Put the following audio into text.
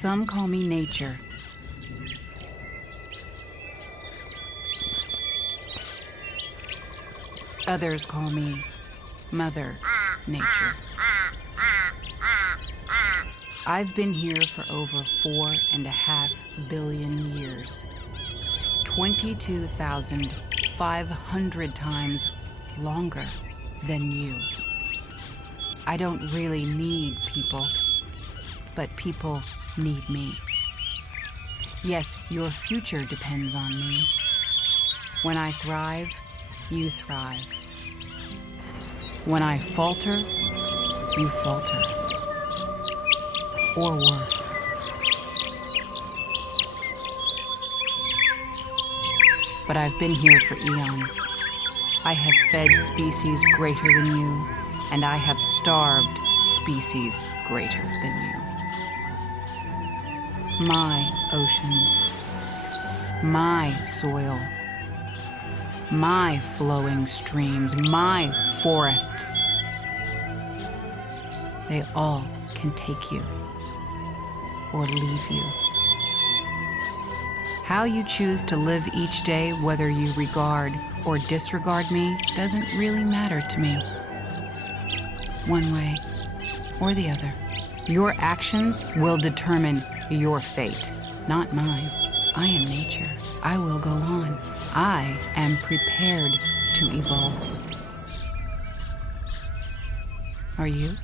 Some call me nature. Others call me Mother Nature. I've been here for over 4.5 billion years. 22,500 times longer than you. I don't really need people, but people need me. Yes, your future depends on me. When I thrive, you thrive. When I falter, you falter. Or worse. But I've been here for eons. I have fed species greater than you, and I have starved species greater than you. My oceans, my soil, my flowing streams, my forests, they all can take you or leave you. How you choose to live each day, whether you regard or disregard me, doesn't really matter to me. One way or the other. Your actions will determine your fate, not mine. I am nature. I will go on. I am prepared to evolve. Are you?